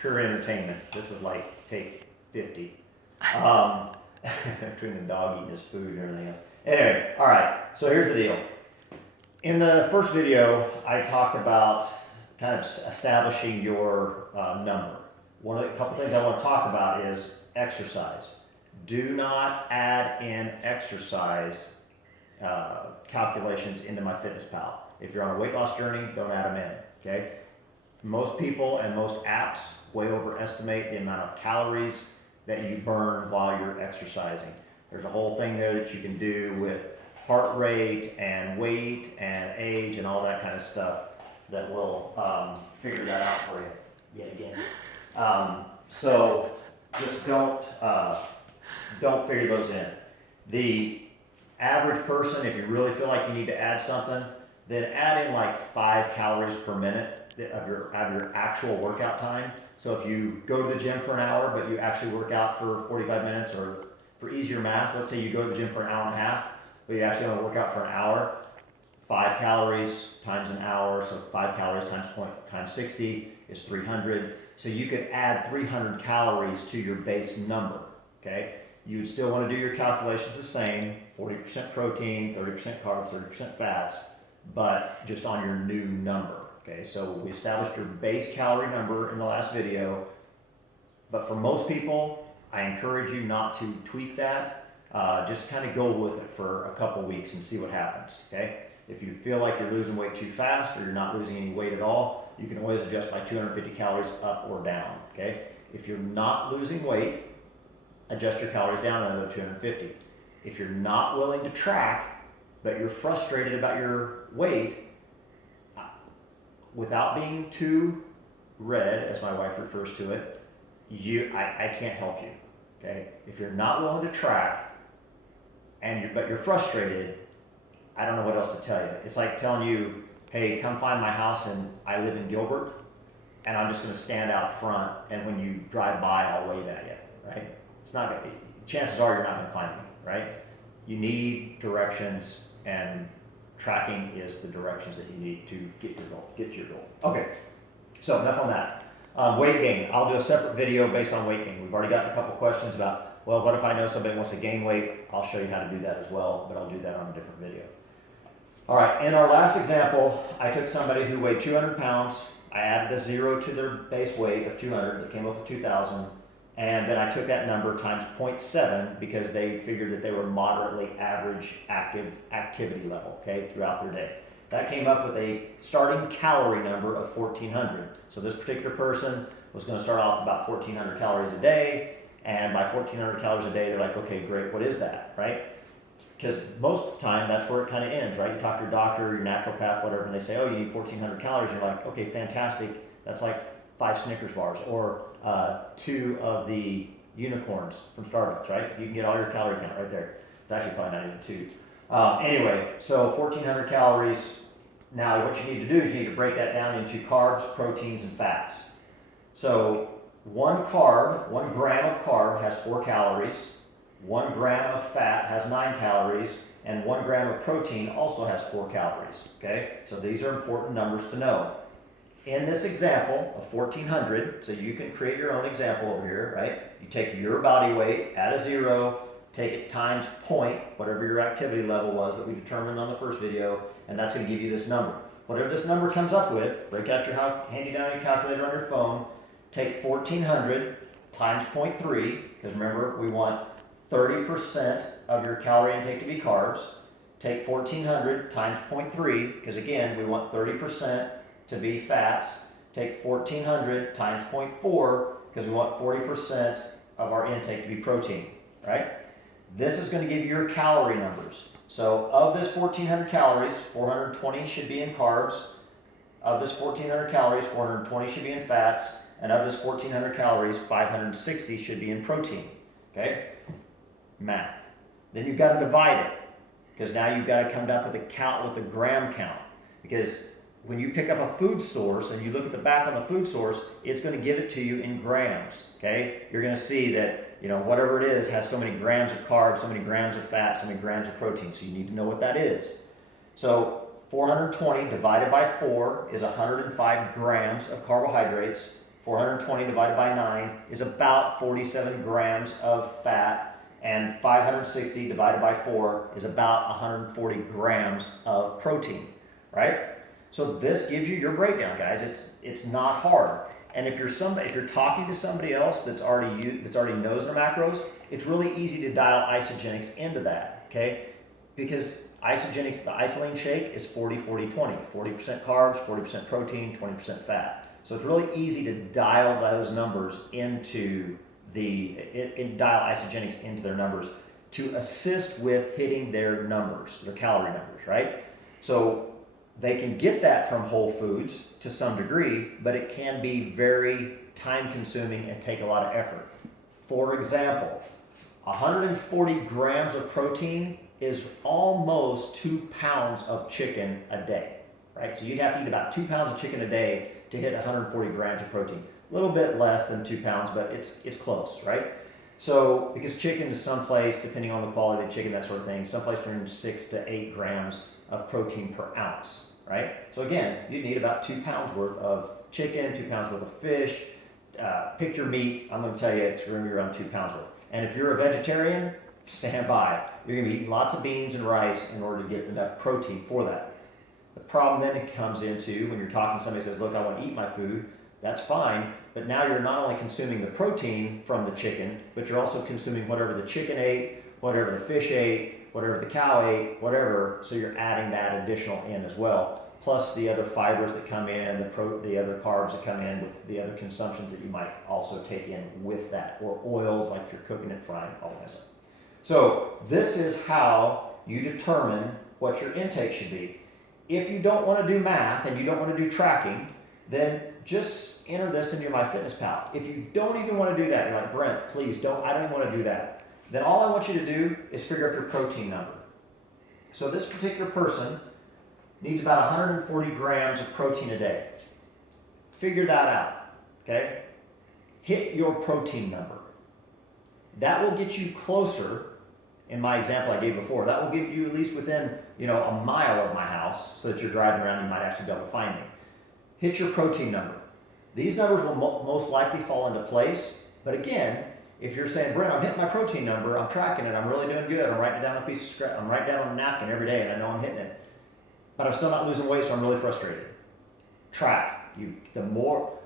pure entertainment. This is like take 50. Between the dog eating his food and everything else. Anyway, all right, so here's the deal. In the first video, I talked about kind of establishing your number. A couple things I want to talk about is exercise. Do not add in exercise calculations into MyFitnessPal. If you're on a weight loss journey, don't add them in, okay? Most people and most apps way overestimate the amount of calories that you burn while you're exercising. There's a whole thing there that you can do with heart rate and weight and age and all that kind of stuff that will figure that out for you yet again. So just don't figure those in. The average person, if you really feel like you need to add something, then add in like 5 calories per minute of your actual workout time. So if you go to the gym for an hour, but you actually work out for 45 minutes, or for easier math, let's say you go to the gym for an hour and a half, but you actually want to work out for an hour, 5 calories times an hour, so 5 calories times 60 is 300. So you could add 300 calories to your base number, okay? You would still want to do your calculations the same, 40% protein, 30% carbs, 30% fats, but just on your new number. Okay, so we established your base calorie number in the last video, but for most people, I encourage you not to tweak that. Just kind of go with it for a couple weeks and see what happens, okay? If you feel like you're losing weight too fast or you're not losing any weight at all, you can always adjust by 250 calories up or down, okay? If you're not losing weight, adjust your calories down another 250. If you're not willing to track, but you're frustrated about your weight, without being too red, as my wife refers to it, I can't help you, okay? If you're not willing to track, but you're frustrated, I don't know what else to tell you. It's like telling you, hey, come find my house and I live in Gilbert, and I'm just gonna stand out front, and when you drive by, I'll wave at you, right? It's not gonna be, chances are you're not gonna find me, right? You need directions, and tracking is the directions that you need to get to your goal. Okay, so enough on that. Weight gain, I'll do a separate video based on weight gain. We've already gotten a couple questions about, well, what if I know somebody wants to gain weight? I'll show you how to do that as well, but I'll do that on a different video. All right, in our last example, I took somebody who weighed 200 pounds. I added a 0 to their base weight of 200. It came up with 2,000. And then I took that number times 0.7 because they figured that they were moderately average activity level, okay, throughout their day. That came up with a starting calorie number of 1,400. So this particular person was going to start off about 1,400 calories a day, and by 1,400 calories a day, they're like, okay, great, what is that, right? Because most of the time, that's where it kind of ends, right? You talk to your doctor, your naturopath, whatever, and they say, oh, you need 1,400 calories, and you're like, okay, fantastic, that's like 5 Snickers bars, or 2 of the unicorns from Starbucks, right? You can get all your calorie count right there. It's actually probably not even 2. Anyway, so 1,400 calories. Now what you need to do is you need to break that down into carbs, proteins, and fats. So 1 gram of carb has 4 calories, 1 gram of fat has 9 calories, and 1 gram of protein also has 4 calories, okay? So these are important numbers to know. In this example of 1,400, so you can create your own example over here, right? You take your body weight, add a 0, take it times point, whatever your activity level was that we determined on the first video, and that's going to give you this number. Whatever this number comes up with, break out your handy dandy calculator on your phone, take 1,400 times 0.3, because remember, we want 30% of your calorie intake to be carbs. Take 1,400 times 0.3, because again, we want 30% to be fats. Take 1,400 times 0.4, because we want 40% of our intake to be protein, right? This is going to give you your calorie numbers. So of this 1,400 calories, 420 should be in carbs. Of this 1,400 calories, 420 should be in fats. And of this 1,400 calories, 560 should be in protein, okay? Math. Then you've got to divide it, because now you've got to come up with a gram count. Because when you pick up a food source and you look at the back on the food source, it's going to give it to you in grams, okay? You're going to see that, whatever it is has so many grams of carbs, so many grams of fat, so many grams of protein. So you need to know what that is. So 420 divided by 4 is 105 grams of carbohydrates, 420 divided by 9 is about 47 grams of fat, and 560 divided by 4 is about 140 grams of protein, right? So this gives you your breakdown, guys. It's not hard. And if you're talking to somebody else that's already knows their macros, it's really easy to dial Isagenix into that, okay? Because Isagenix, the Isolane shake, is 40-40-20. 40% carbs, 40% protein, 20% fat. So it's really easy to dial those numbers into dial Isagenix into their numbers to assist with hitting their numbers, their calorie numbers, right? So they can get that from Whole Foods to some degree, but it can be very time consuming and take a lot of effort. For example, 140 grams of protein is almost 2 pounds of chicken a day, right? So you'd have to eat about 2 pounds of chicken a day to hit 140 grams of protein. A little bit less than 2 pounds, but it's close, right? So because chicken is someplace, depending on the quality of the chicken, that sort of thing, someplace between 6 to 8 grams of protein per ounce, right? So again, you need about 2 pounds worth of chicken, 2 pounds worth of fish. Pick your meat. I'm going to tell you it's going to be around 2 pounds worth. And if you're a vegetarian, stand by. You're going to be eating lots of beans and rice in order to get enough protein for that. The problem then it comes into when you're talking to somebody who says, look, I want to eat my food. That's fine, but now you're not only consuming the protein from the chicken, but you're also consuming whatever the chicken ate, whatever the fish ate, whatever the cow ate, whatever, so you're adding that additional in as well, plus the other fibers that come in, the other carbs that come in with the other consumptions that you might also take in with that, or oils like if you're cooking it, frying, all that stuff. So this is how you determine what your intake should be. If you don't want to do math and you don't want to do tracking, then just enter this into your MyFitnessPal. If you don't even want to do that, you're like, Brent, please don't, I don't even want to do that. Then all I want you to do is figure out your protein number. So this particular person needs about 140 grams of protein a day. Figure that out, okay? Hit your protein number. That will get you closer, in my example I gave before, that will get you at least within, a mile of my house, so that you're driving around, you might actually be able to find me. Hit your protein number. These numbers will most likely fall into place, but again, if you're saying, Brent, I'm hitting my protein number, I'm tracking it, I'm really doing good, I'm writing it down on a piece of scrap, I'm writing it down on a napkin every day, and I know I'm hitting it, but I'm still not losing weight, so I'm really frustrated. Track. The more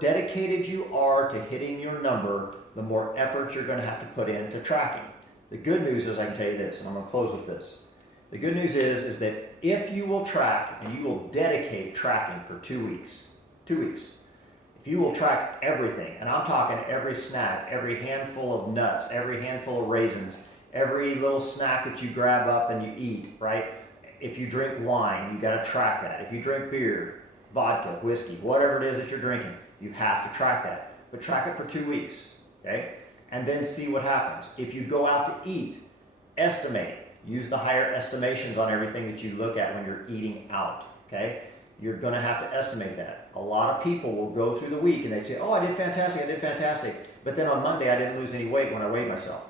dedicated you are to hitting your number, the more effort you're going to have to put into tracking. The good news is, I can tell you this, and I'm going to close with this. The good news is that if you will track and you will dedicate tracking for 2 weeks, if you will track everything, and I'm talking every snack, every handful of nuts, every handful of raisins, every little snack that you grab up and you eat, right? If you drink wine, you got to track that. If you drink beer, vodka, whiskey, whatever it is that you're drinking, you have to track that. But track it for 2 weeks, okay? And then see what happens. If you go out to eat, estimate. Use the higher estimations on everything that you look at when you're eating out, okay? You're going to have to estimate that. A lot of people will go through the week and they say, oh, I did fantastic. But then on Monday, I didn't lose any weight when I weighed myself.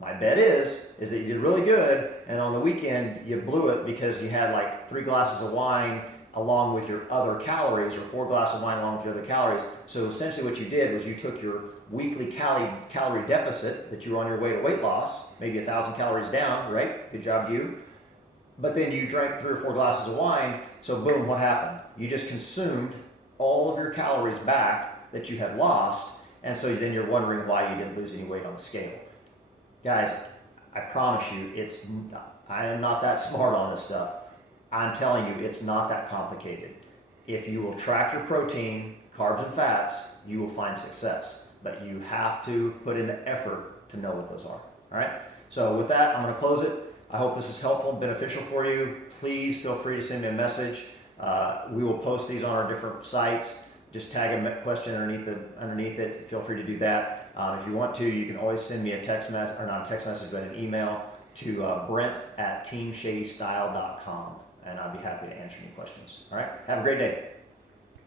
My bet is that you did really good, and on the weekend, you blew it because you had like 3 glasses of wine along with your other calories, or 4 glasses of wine along with your other calories. So essentially what you did was you took your weekly calorie deficit that you were on your way to weight loss, maybe 1,000 calories down, right? Good job, you. But then you drank 3 or 4 glasses of wine, so boom, what happened? You just consumed all of your calories back that you had lost, and so then you're wondering why you didn't lose any weight on the scale. Guys, I promise you, I am not that smart on this stuff. I'm telling you, it's not that complicated. If you will track your protein, carbs, and fats, you will find success. But you have to put in the effort to know what those are. All right? So with that, I'm going to close it. I hope this is helpful and beneficial for you. Please feel free to send me a message. We will post these on our different sites. Just tag a question underneath it. Feel free to do that. If you want to, you can always send me a text message, or not a text message, but an email to Brent@teamshadystyle.com, and I'll be happy to answer any questions. All right? Have a great day.